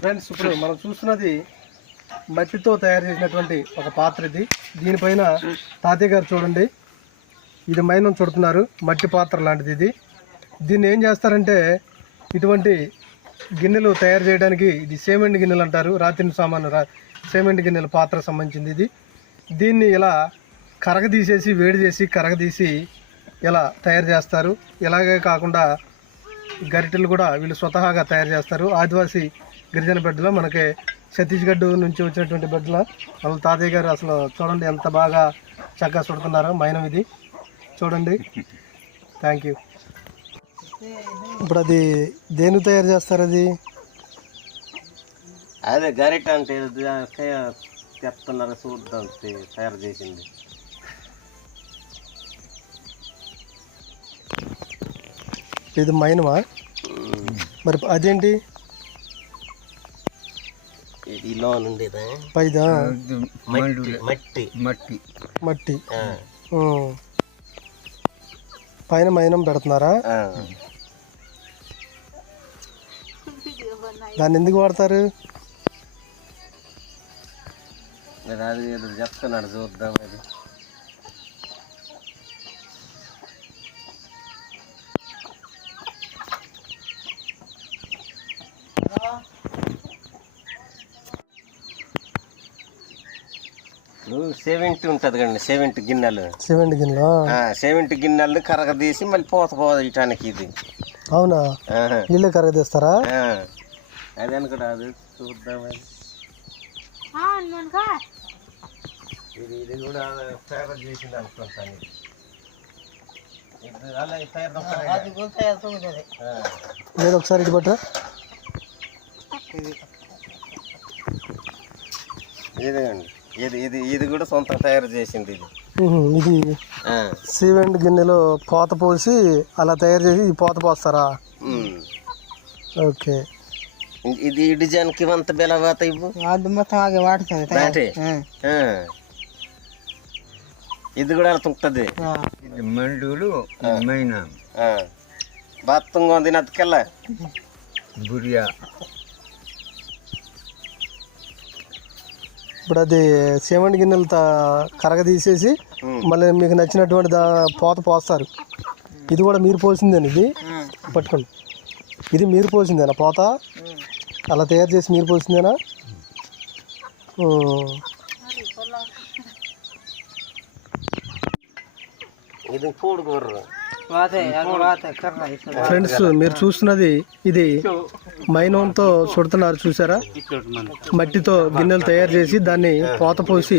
Friends ఇప్పుడు మనం చూస్తున్నది మట్టితో తయారు చేసినటువంటి ఒక పాత్ర ఇది. దీనిపైన తాతయ్య గారు చూడండి. ఇది మైనం చుడుతున్నారు. మట్టి పాత్ర లాంటిది ఇది. దీన్ని ఏం చేస్తారంటే ఇటువంటి గిన్నెలు తయారు చేయడానికి ఇది సేమెంట్ గిన్నెలు అంటారు. రాతిని సామాను రా సేమెంట్ గిన్నెల పాత్ర సంబంధించింది ఇది. దీన్ని ఇలా కరగదీసేసి వేడి చేసి కరగదీసి ఇలా తయారు చేస్తారు. ఇలాగే కాకుండా గరిటెలు కూడా వీళ్ళు స్వతహాగా తయారు చేస్తారు. ఆదివాసీ గిరిజన బిడ్డలో మనకి ఛత్తీస్గఢ్ నుంచి వచ్చినటువంటి బిడ్డల. వాళ్ళ తాతయ్య గారు అసలు చూడండి ఎంత బాగా చక్కగా చుడుతున్నారో మైనం ఇది. చూడండి. థ్యాంక్ యూ ఇప్పుడు అది దేని తయారు చేస్తారు అది? అదే గరిట అంటే చెప్తున్నారు చూద్దాం తయారు చేసింది. ఇది మైనమా? మరి అదేంటి? ఇది లోన్ ఉండేదా? పైదా? మట్టి మట్టి మట్టి. పైన మైనం పెడుతున్నారా? ఆ. దాన్ని ఎందుకు వాడతారు? మరి అది ఏదో చెప్తున్నాడు చూద్దాం అది సెవెంటీ ఉంటుంది కండి సెవెంటీ గిన్నెలు. సిమెంట్ గిన్నెలో? సెవెంటీ గిన్నెలు కరగ తీసి మళ్ళీ పోత పోయటానికి ఇది. అవునా. వీళ్ళే కరగదీస్తారా? ఆ. అది అనుకుంటా అది చూద్దాం ఇది ఇది కూడా తయారు చేసింది అనుకుంటాను ఇది అలా తయారు లేదు ఒకసారి ఇటు పట్టరా. ఇదిగండి ఇది ఇది ఇది కూడా సొంత తయారు చేసింది ఇది. ఇది ఆ. సిమెంట్ గిన్నెలో పోత పోసి అలా తయారు చేసి ఈ పోత పోస్తారా. ఓకే. ఇది ఈ డిజైన్కి ఇవంత బెలవాత ఇవ్వు? అది మొత్తం ఆగే వాడుతుంది. ఇది కూడా అలా తుంటది ఇది మండులు ఇది మైనా ఉంది నత్కెళ్ళ బురియా. ఇప్పుడు అది సిమెంట్ గిన్నెలు కరగ తీసేసి మళ్ళీ మీకు నచ్చినటువంటి దా పోత పోస్తారు. ఇది కూడా మీరు పోసిందేనా ఇది? పట్టుకోండి. ఇది మీరు పోసిందేనా పోత? అలా తయారు చేసి మీరు పోసిందేనా? ఇది పూడు ఫ్రెండ్స్ మీరు చూస్తున్నది ఇది మైనంతో చుడుతున్నారు చూసారా? మట్టితో గిన్నెలు తయారు చేసి దాన్ని పోత పోసి